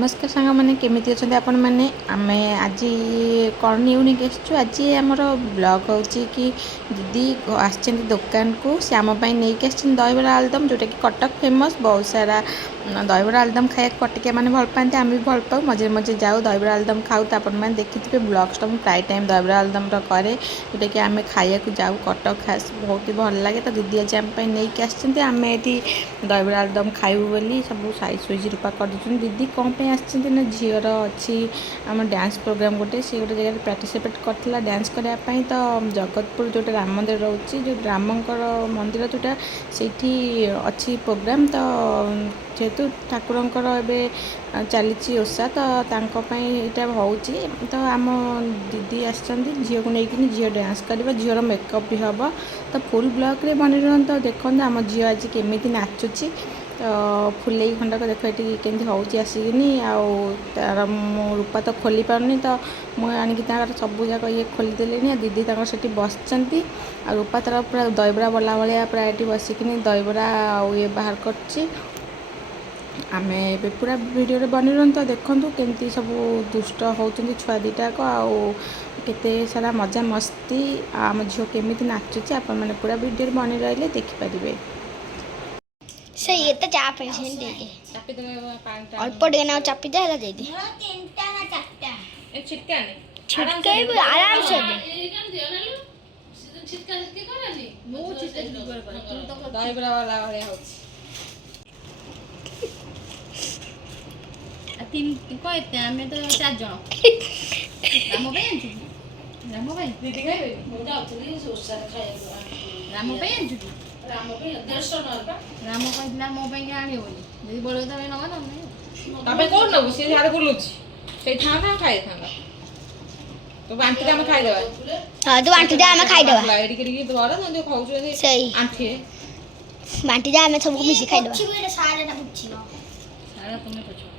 नमस्कार सांग मैंने केमी अच्छा आपण मैंने आम आज कौन यूनिक आसचु आज आमर ब्लॉग हो कि दीदी आस दुकान को से आम नहीं दहीबरा आलुदम जोटा कि कटक फेमस बहुत सारा दहीबरा आलुदम खाया कटिकिया मैंने भल पाते आम भी भल पाऊ मझे मझे जाऊ दहीबरा आलुदम खाऊ तो आपण मैंने देखिथे ब्लॉग्स मुझे प्राय टाइम दहीबरा आलुदम कै जोटा कि आम खाया जाऊ कटक खास बहुत ही भल लगे तो दीदी आज आम नहीं आम ये दहीबरा आलुदम खाइबू बोली सब साइज सुइज रूपा कर दीदी कौन पे आसछन्ती ना झीर अच्छी आम डांस प्रोग्राम गोटे सी गोटे जगह पार्टिसिपेट करथिला डांस करने तो जगतपुर जोटा राम मंदिर रोचे जो रामंकर मंदिर जोटा सेठी अच्छी प्रोग्राम तो जेहेतु ठाकुरंकर एवं चली ओषा तो यहाँ होची तो आम दीदी आसछन्ती झील को लेकिन झील डांस करवा झीर मेकअप भी हम तो फुल ब्लॉग रे बनी रहा तो देखो आम झील आज केमी नाचुची तो फुले खंडक देख ये केमती हो आसिकिनी तार रूपा तो खोली पारनी तो मुझे सब जाक ये खोलीदेली दीदी से बसचंती आ रूपा तार पूरा दहीबरा बला भाया प्राय बसिकिनी दहीबरा ये बाहर कर आम पूरा वीडियो बनी रहा तो देखूँ केमती सब दुष्ट होती छुआ दीटाक आते सारा मजा मस्ती आम झील केमी नाचुची आप पूरा वीडियो बनी रही देखिपारे से ये तो चाप है से दे दे चापी दे अल्प टे ना चापी दे हला दे दे तीनटा ना चारटा ए छिटका ने छिटके भी आराम से दे छिटका के करनी मु छिटका कर तुम तो दहीबरा वाला भले हो तीन कहते हमें तो चार जन राम भाई आंचु राम भाई दीदी खाइबे मु जाउतली सोसा खाइबो राम भाई आंचु राम भाई 150 ना राम कहला मो पे आनी बोली जदी बड़ तबे नवा ना तबे कोन नबु से हारे बुलुची से थाना खाइ थाना तो बांटी हम खाइ देबा हां तो बांटी दे हम खाइ देबा लाइट करी तो घर न जो खाउ सही आंठी बांटी दे हम सब मिसी खाइ देबा छी बेटा सारा पुछि न सारा तुमने पुछो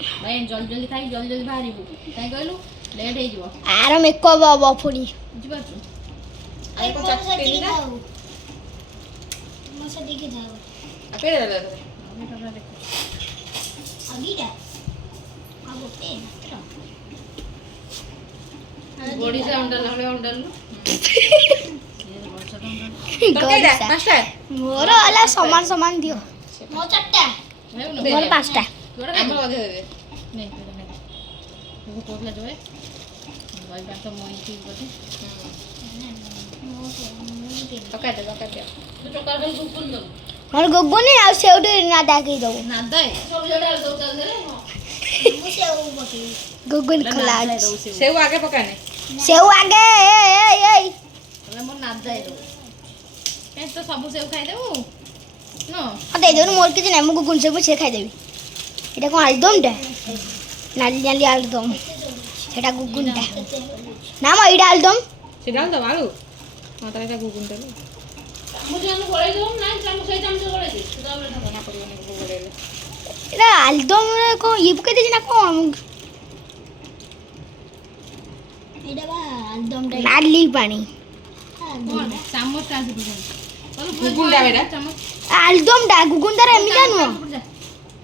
भाई जल्दी जल्दी खाइ जल्दी जल्दी बाहरीबू काई कहलु लेट हे जिवो आर मेकअप अब फुनी जिबा तू आई को चक्के ना मसा देखे जाओ अबे रे अगीडा अब पे बॉडी से अंडा लाले अंडा लो मोर वाला समान समान दियो मो चारटा मोर पांचटा हम अधे दे नहीं वो कोटला जो है भाई बात तो मोई ठीक बोले पकाते तो चोका दे गुगुन दो मोर गुगुनी आ सेउडी ना दाकी दो ना दे सब जड़ा दो रे मु सेउ बटी गुगुन खला सेउ आगे पकाने सेउ आगे ए हमरा मोर ना दे दो ए तो सब सेउ खाइ देबो नो दे दो मोर किछ नै मु गुगुन से मुछे खाइ देबी এটা কোন আলদম দে নালি নালি আলদম সেটা গুগুন দে না মা এটা আলদম সেটা আলদম আলু মাথা এটা গুগুন দে মুঝে আমি বলাই দাও না চামচ সেই চামচ বলাই দে তো আমরা ঢাকা না করিও না বলাই দে এটা আলদম কো ই পকে দিছ না কোন এটা বা আলদম দে নালি পানি চামচ আছে গুগুন গুগুন দা বেটা চামচ আলদম দা গুগুন দা এমনি জানো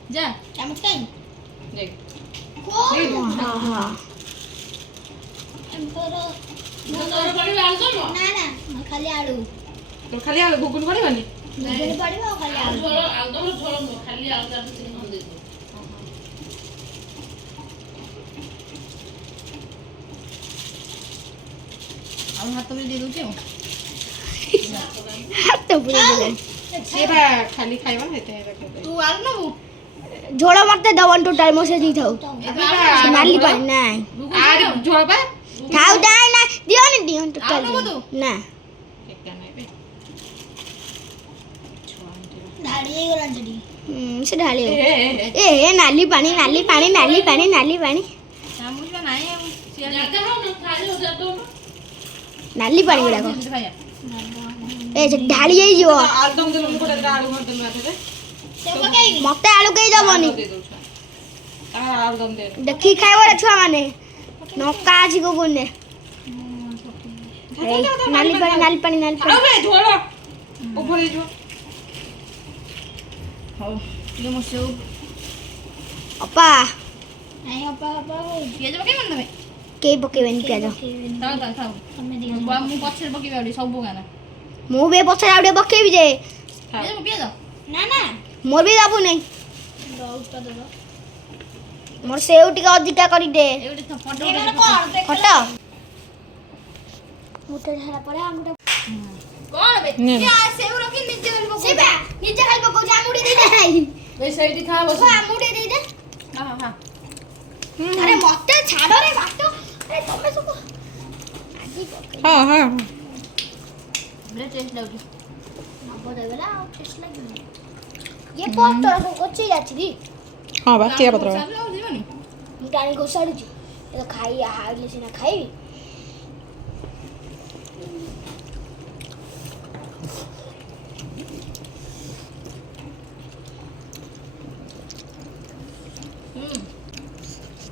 जा চামচ খাই দেখ हां हां তোর বড় আলু দাও না না খালি আলু তোর খালি আলু গুগুন করিবানি গুগুন পড়িবা খালি আলু ঝোল আলু দাও ঝোল খালি আলু দাও তিন মন দে আর হাত তো দিয়ে দিও হাত তো পুরো দিলেন সেটা খালি খাইবা হেতে তু আলু না ঝোড়া মারতে দাও টু টাইম সে দি থাও নালি পানি নাই আর ঝোল পা থাও দাই না দিও নি দিও টু টাইম না একটা নাইবে ঢালিয়ে গলা জড়ি সে ঢালিও এ নালি পানি নালি পানি নালি পানি নালি পানি চামচ নাই জায়গা হাও না খালি हो जा तो নালি পানি গুড়াকো এ যে ঢালি যাই ଯିବ আলদম দেলু কোটা আলু ভর দেলু আতে মতে আলু কেই দবনি আলদম দে দেখি খাইব রে ছুয়া মানে নকা আছে গুগুনে নালি পানি নালি পানি নালি পানি আরে ঝোল উপরে যো ହଉ ଟିକେ ମୋ ସେଉ ଅପା ପିଆଜ ପକେଇବନି ତମେ? କେହି ପକେଇବେନି ପିଆଜ। ଥାଉ ଥାଉ ଥାଉ। ମୁଁ ପଛରେ ପକେଇବି ଆଉ ସବୁ ଗାନା। ମୁଁ ବି ପଛରେ ଆଉ ଟିକେ ପକେଇବି ଯେ ପିଆଜ ପିଆଜ। ମୋର ବି ଦବୁ ନାହିଁ। ମୋର ସେଉ ଟିକେ ଅଧିକା କରିଦେ। ଏଇଠି ଫଟୋ ଫଟୋ ମୁଠେ ଝାଡ଼ା ପରେ ଆଙ୍ଗୁଟା କଣ ବେ? ନେ। ସେଉ ରଖି ନିଜେ ଖାଲି ପକଉ। ସେବା ନିଜେ ଖାଲି ପକଉଛି ଆମୁଠି ଦେଇଦେ। ଏଇ ସେଇଠି ଖା ବସ। ଆମୁଠି ଦେଇଦେ। ହଁ ହଁ। ଆରେ ମତେ ଛାଡ ରେ ବାଟ। ଆରେ ତମେ ସବୁ ଆଜି ପକେଇ ହଁ ହଁ ବଢିଆ ଟେଷ୍ଟ ଲାଗୁଛି। ନବ ଦେବେଲା ଆଉ ଟେଷ୍ଟ ଲାଗିବନି। ଇଏ ପତ୍ର ସବୁ କଚି ଯାଉଛି। ହଁ ବା ଚିଆ ପତ୍ର ବା। ଚାଲୁ ଆଉ ଯିବନି। ମୁଁ ଟାଣି ଘୋଷାଡୁଛି। ଏ ତ ଖାଇ ହାଇଲେ ସିନା ଖାଇବି।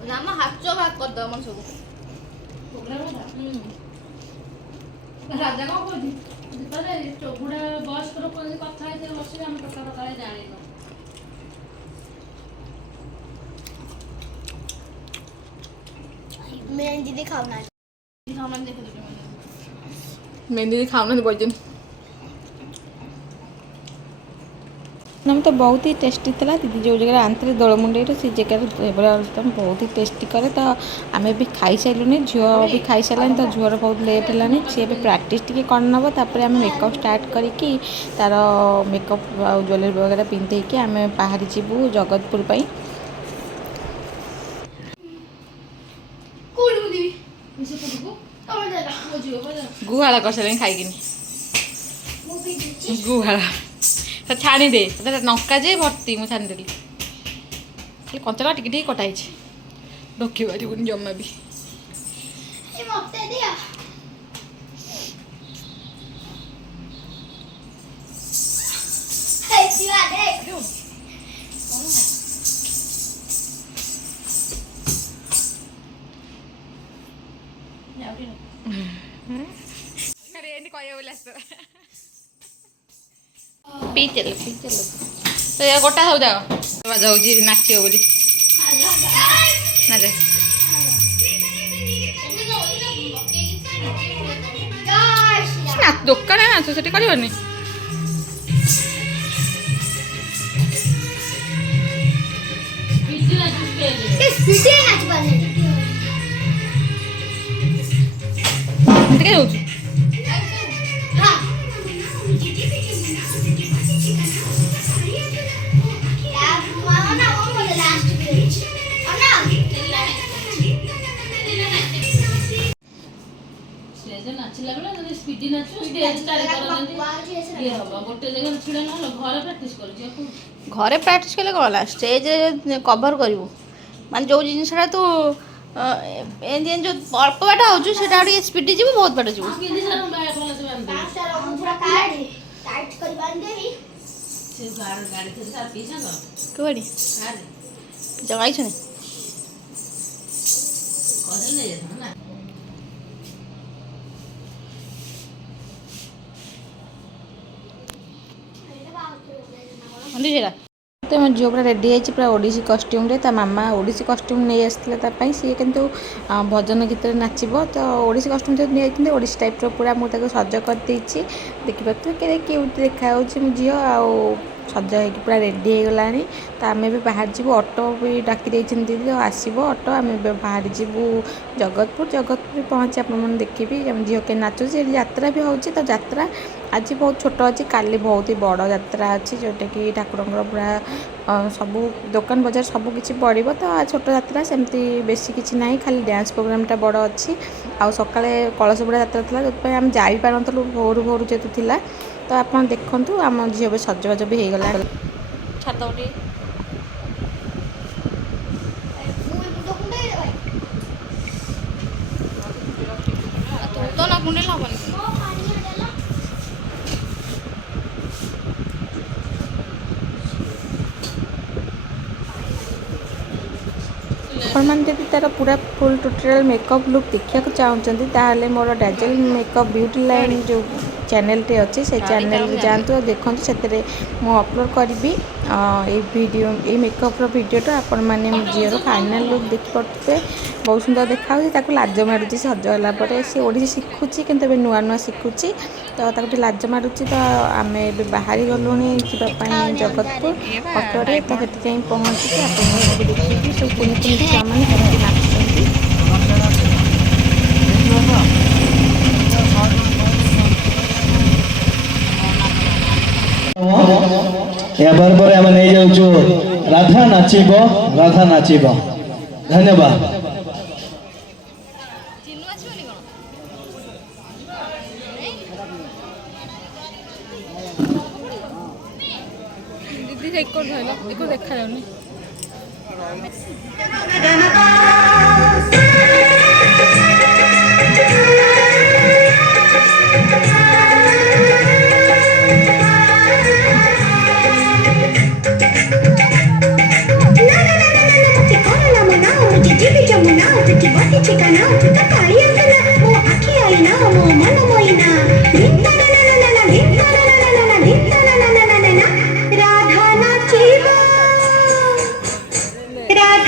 ରାମ ହାଚ ଭାତ କରିଦବ ମନ ସବୁ। ରାଜା କଣ କହୁଛି? ଚଗୁଡା ବୟସ୍କ ଲୋକ ଯଦି କଥା ହେଇଥିଲେ ବସିବେ ଆମେ ଟୋକା ଟୋକା ଜାଣିନୁ। ମେହେନ୍ଦି ଦେଇ ଖାଉନାହାନ୍ତି। ମେହେନ୍ଦି ଖାଉନାହାନ୍ତି ବଇଛନ୍ତି। ନାମ ତ ବହୁତ ହି ଟେଷ୍ଟି ଥିଲା। ଦିଦି ଯେଉଁ ଜାଗାରେ ଆଣିଥିଲେ ଦୋଳମୁଣ୍ଡେଇରୁ ସେ ଜାଗାରେ ଦହିବରା ଆଳୁଦମ୍ ବହୁତ ହି ଟେଷ୍ଟି କରେ। ତ ଆମେ ବି ଖାଇସାରିଲୁଣି, ଝିଅ ବି ଖାଇସାରିଲାଣି। ତ ଝିଅର ବହୁତ ଲେଟ୍ ହେଲାଣି, ସିଏ ଏବେ ପ୍ରାକ୍ଟିସ୍ ଟିକେ କରିନେବ। ତାପରେ ଆମେ ମେକଅପ୍ ଷ୍ଟାର୍ଟ କରିକି ତାର ମେକଅପ୍ ଆଉ ଜ୍ୱେଲେରୀ ବଗେରା ପିନ୍ଧେଇକି ଆମେ ବାହାରି ଯିବୁ ଜଗତପୁର ପାଇଁ। ଗୁହାଳ କରିସାରିଲେଣି ଖାଇକିନି। ଗୁହାଳ ଛାଣିଦେ ଲଙ୍କା ଯେ ଭର୍ତ୍ତି ମୁଁ ଛାଣିଦେଲି। ଖାଲି କଞ୍ଚା ଟିକେ ଟିକେ କଟା ହେଇଛି। ରଖି ପାରିବୁନି ଜମା ବି। ମତେ ଦିଅ। ପିଇଚାଲ ଗୋଟା ହଉ ଯାଅ ବାଜା ହଉଛି ନାଚିବ ବୋଲି ନାଚ। ଦୋକାନରେ ନାଚ ସେଠି କରିବନି। ଟିକେ ହଉଛି ନାଚିଲା ବେଳେ ଯଦି ସ୍ପିଡି ନାଚିବ ଗୋଟେ ଜାଗାରେ ଛିଡ଼ା ନହେଲେ ଘରେ ପ୍ରାକ୍ଟିସ୍ କରୁଛି। ଘରେ ପ୍ରାକ୍ଟିସ୍ କଲେ କ'ଣ ହେଲା, ଷ୍ଟେଜ୍ରେ କଭର୍ କରିବୁ ମାନେ ଯେଉଁ ଜିନିଷଟା ତୁ ଏମିତି ଯେଉଁ ଅଳ୍ପ ବାଟ ହେଉଛୁ ସେଇଟା ଆଉ ଟିକେ ସ୍ପିଡି ଯିବୁ, ବହୁତ ବାଟ ଯିବୁ। କୁଆଡ଼େ ଜଗାଇଛନ୍ତି ସେଇଟା। ତ ମୋ ଝିଅ ପୁରା ରେଡ଼ି ହେଇଛି ପୁରା ଓଡ଼ିଶୀ କଷ୍ଟ୍ୟୁମ୍ରେ। ତା ମାମା ଓଡ଼ିଶୀ କଷ୍ଟ୍ୟୁମ୍ ନେଇ ଆସିଥିଲେ ତା ପାଇଁ। ସିଏ କିନ୍ତୁ ଭଜନ ଗୀତରେ ନାଚିବ। ତ ଓଡ଼ିଶୀ କଷ୍ଟ୍ୟୁମ୍ ଯେହେତୁ ନେଇଯାଇଛନ୍ତି ଓଡ଼ିଶୀ ଟାଇପ୍ର ପୁରା ମୁଁ ତାକୁ ସଜ କରିଦେଇଛି। ଦେଖିପାରୁଥିବେ କେତେ କ୍ୟୁଟ୍ ଦେଖାହେଉଛି ମୋ ଝିଅ। ଆଉ ସଜ ହେଇକି ପୁରା ରେଡ଼ି ହେଇଗଲାଣି। ତ ଆମେ ବି ବାହାରିଯିବୁ, ଅଟୋ ବି ଡାକି ଦେଇଛନ୍ତି ଦିଦି, ଆସିବ ଅଟୋ। ଆମେ ଏବେ ବାହାରିଯିବୁ ଜଗତପୁର ପହଞ୍ଚି ଆପଣମାନେ ଦେଖିବି ଆମ ଝିଅ କେମିତି ନାଚୁଛି। ସେଠି ଯାତ୍ରା ବି ହେଉଛି। ତ ଯାତ୍ରା ଆଜି ବହୁତ ଛୋଟ ଅଛି, କାଲି ବହୁତ ହି ବଡ଼ ଯାତ୍ରା ଅଛି, ଯେଉଁଟାକି ଠାକୁରଙ୍କର ପୁରା ସବୁ ଦୋକାନ ବଜାର ସବୁ କିଛି ପଡ଼ିବ। ତ ଛୋଟ ଯାତ୍ରା ସେମିତି ବେଶୀ କିଛି ନାହିଁ, ଖାଲି ଡ୍ୟାନ୍ସ ପ୍ରୋଗ୍ରାମ୍ଟା ବଡ଼ ଅଛି। ଆଉ ସକାଳେ କଳସବୁଡ଼ା ଯାତ୍ରା ଥିଲା, ଯେଉଁଥିପାଇଁ ଆମେ ଯାଇପାରୁନଥିଲୁ ଭୋରୁ ଯେହେତୁ ଥିଲା। ତ ଆପଣ ଦେଖନ୍ତୁ ଆମ ଝିଅ ଏବେ ସଜବାଜ ବି ହେଇଗଲା। ଛାତ ଟିକେ ତ ନା କୁଣ୍ଡେଇଲେ ହବନି। ଆପଣମାନେ ଯଦି ତା'ର ପୁରା ଫୁଲ୍ ଟୋଟାଲ୍ ମେକଅପ୍ ଲୁକ୍ ଦେଖିବାକୁ ଚାହୁଁଛନ୍ତି ତାହେଲେ ମୋର ଡାଜେଲ୍ ମେକଅପ୍ ବିୟୁଟି ଲାଇନ୍ ଯେଉଁ ଚ୍ୟାନେଲଟେ ଅଛି ସେ ଚ୍ୟାନେଲରେ ଯାଆନ୍ତୁ ଆଉ ଦେଖନ୍ତୁ ସେଥିରେ ମୁଁ ଅପଲୋଡ଼ କରିବି ଏଇ ଭିଡ଼ିଓ ଏଇ ମେକଅପ୍ର ଭିଡ଼ିଓଟା ଆପଣମାନେ ମୋ ଝିଅର ଫାଇନାଲ୍ ଲୁକ୍ ଦେଖିପାରୁଥିବେ ବହୁତ ସୁନ୍ଦର ଦେଖାହେଉଛି ତାକୁ ଲାଜ ମାଡ଼ୁଛି ସଜ ହେଲା ପରେ ସେ ଓଡ଼ିଶୀ ଶିଖୁଛି କିନ୍ତୁ ଏବେ ନୂଆ ନୂଆ ଶିଖୁଛି ତ ତାକୁ ଟିକେ ଲାଜ ମାଡ଼ୁଛି ତ ଆମେ ଏବେ ବାହାରି ଗଲୁଣି ଯିବା ପାଇଁ ଜଗତପୁର ଅଟୋରେ ତ ସେଠି ଯାଇ ପହଞ୍ଚିକି ଆପଣଙ୍କୁ ସବୁ ଦେଖିକି ସବୁ କୁନି କୁନି ଛୁଆମାନେ କେମିତି ନାଚୁଛନ୍ତି यापर पर आम नहीं जाऊँ राधा नाचिब धन्यवाद दीदी एक देखा जाऊनी राधा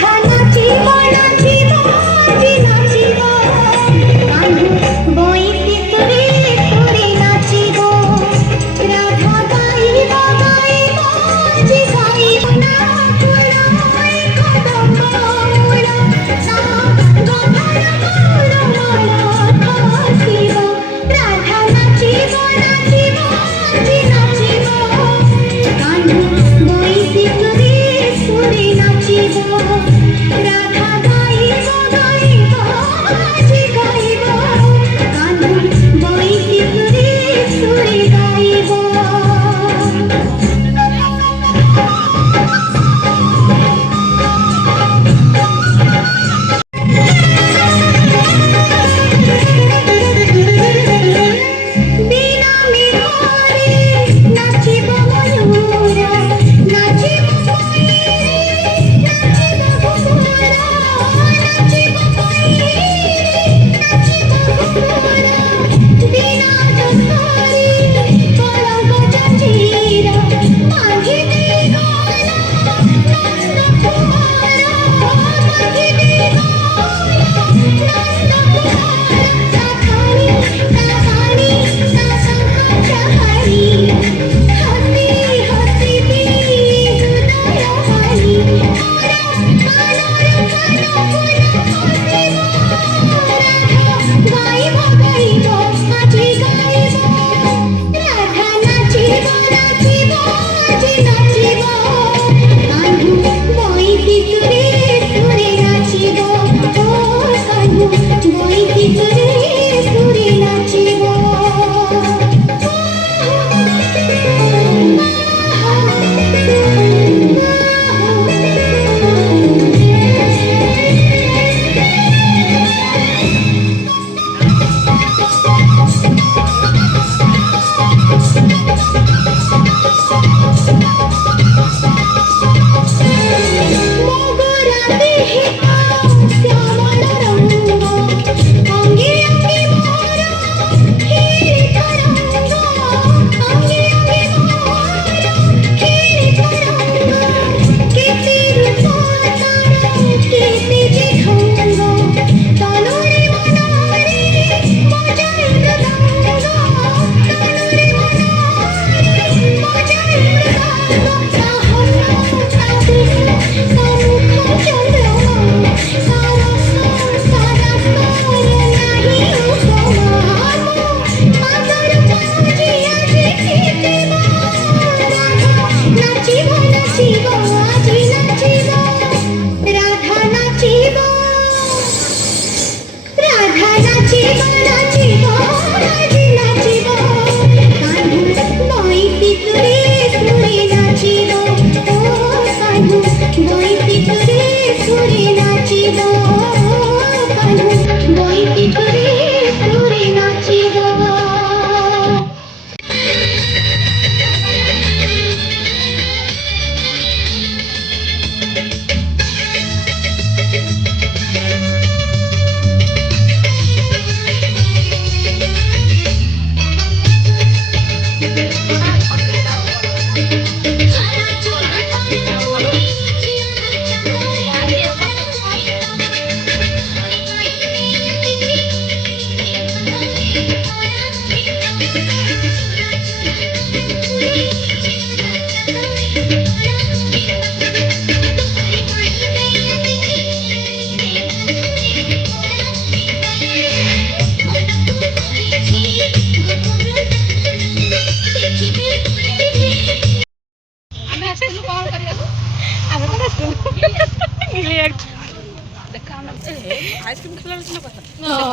ଆଇସ୍କ୍ରିମ୍ ଖେଳିଲା ସିନା କଥା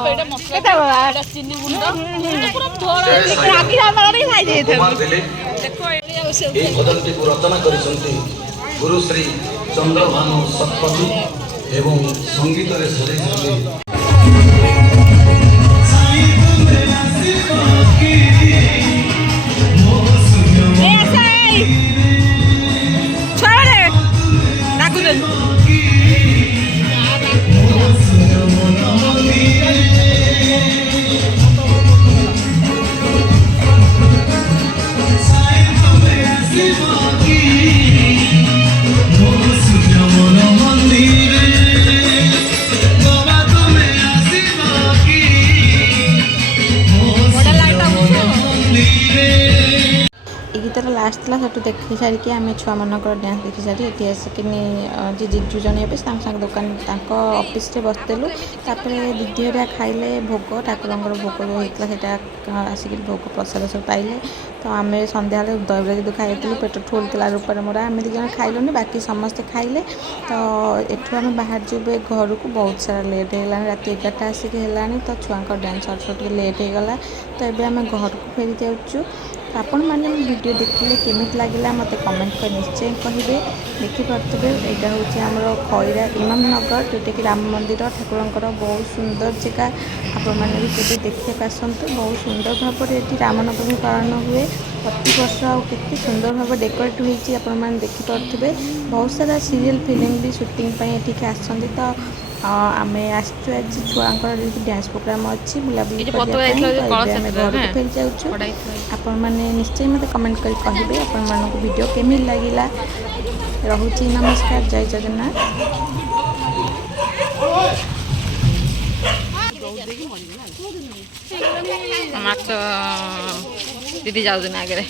ଏଇଟା ମସଲା ଚିନି ଗୁଣ୍ଡ ପୁରା ଧଳା ଆଖି ଆମର ଖାଇ ଦେଇଥାନ୍ତି ଦେଖ এই ভজনটিକୁ ରଚନା କରିଛନ୍ତି ଗୁରୁ ଶ୍ରୀ ଚନ୍ଦ୍ରଭାନୁ ଶତପଥୀ ଏବଂ ସଙ୍ଗୀତରେ ସଜେଇଛନ୍ତି এই গীতটা লাস্ট ଥିଲା ସେଠୁ ଦେଖି ସାରିକି ଆମେ ଛୁଆମାନଙ୍କର ଡ୍ୟାନ୍ସ ଦେଖି ସାରି ଏଠି ଆସିକିନି ଯେ ଜିଜୁ ଜଣେ ଏବେ ତାଙ୍କ ସାଙ୍ଗେ ଦୋକାନ ତାଙ୍କ ଅଫିସରେ ବସିଥିଲୁ ତାପରେ ଦିଦି ହେରିକା ଖାଇଲେ ଭୋଗ ଠାକୁରଙ୍କର ଭୋଗ ଯେଉଁ ହେଇଥିଲା ସେଇଟା ଆସିକିରି ଭୋଗ ପ୍ରସାଦ ସବୁ ପାଇଲେ ତ ଆମେ ସନ୍ଧ୍ୟାବେଳେ ଦହିବରା ଯଦି ଖାଇଥିଲୁ ପେଟ ଫୁଲ୍ ଥିଲା ରୂପାର ମୋର ଆମେ ଦୁଇ ଜଣ ଖାଇଲୁନି ବାକି ସମସ୍ତେ ଖାଇଲେ ତ ଏଠୁ ଆମେ ବାହାରିଛୁ ଏବେ ଘରକୁ ବହୁତ ସାରା ଲେଟ୍ ହେଇଗଲାଣି ରାତି 11ଟା ଆସିକି ହେଲାଣି ତ ଛୁଆଙ୍କ ଡ୍ୟାନ୍ସ ସରୁ ସରୁ ଟିକେ ଲେଟ୍ ହେଇଗଲା ତ ଏବେ ଆମେ ଘରକୁ ଫେରି ଯାଉଛୁ ଆପଣମାନେ ଭିଡ଼ିଓ ଦେଖିଲେ କେମିତି ଲାଗିଲା ମୋତେ କମେଣ୍ଟ କରି ନିଶ୍ଚୟ କହିବେ ଦେଖିପାରୁଥିବେ ଏଇଟା ହେଉଛି ଆମର ଖଇରା ଇମାମନଗର ଯେଉଁଟାକି ରାମ ମନ୍ଦିର ଠାକୁରଙ୍କର ବହୁତ ସୁନ୍ଦର ଜାଗା ଆପଣମାନେ ବି କେବେ ଦେଖିବାକୁ ଆସନ୍ତୁ ବହୁତ ସୁନ୍ଦର ଭାବରେ ଏଠି ରାମନବମୀ ପାଳନ ହୁଏ ପ୍ରତିବର୍ଷ ଆଉ କେତେ ସୁନ୍ଦର ଭାବରେ ଡେକୋରେଟ୍ ହୋଇଛି ଆପଣମାନେ ଦେଖିପାରୁଥିବେ ବହୁତ ସାରା ସିରିଏଲ୍ ଫିଲ୍ମ ବି ସୁଟିଂ ପାଇଁ ଏଠିକି ଆସନ୍ତି ତ ଆମେ ଆସିଛୁ ଆଜି ଛୁଆଙ୍କର ଯେହେତୁ ଡ୍ୟାନ୍ସ ପ୍ରୋଗ୍ରାମ୍ ଅଛି ବୁଲାବୁଲି କରିବା ପାଇଁ ତ ଏବେ ଆମେ ଘରକୁ ଫେରି ଯାଉଛୁ ଆପଣମାନେ ନିଶ୍ଚୟ ମୋତେ କମେଣ୍ଟ କରି କହିବେ ଆପଣମାନଙ୍କୁ ଭିଡ଼ିଓ କେମିତି ଲାଗିଲା ରହୁଛି ନମସ୍କାର ଜୟ ଜଗନ୍ନାଥ ମାଛ ଦିଦି ଯାଉଛନ୍ତି ଆଗରେ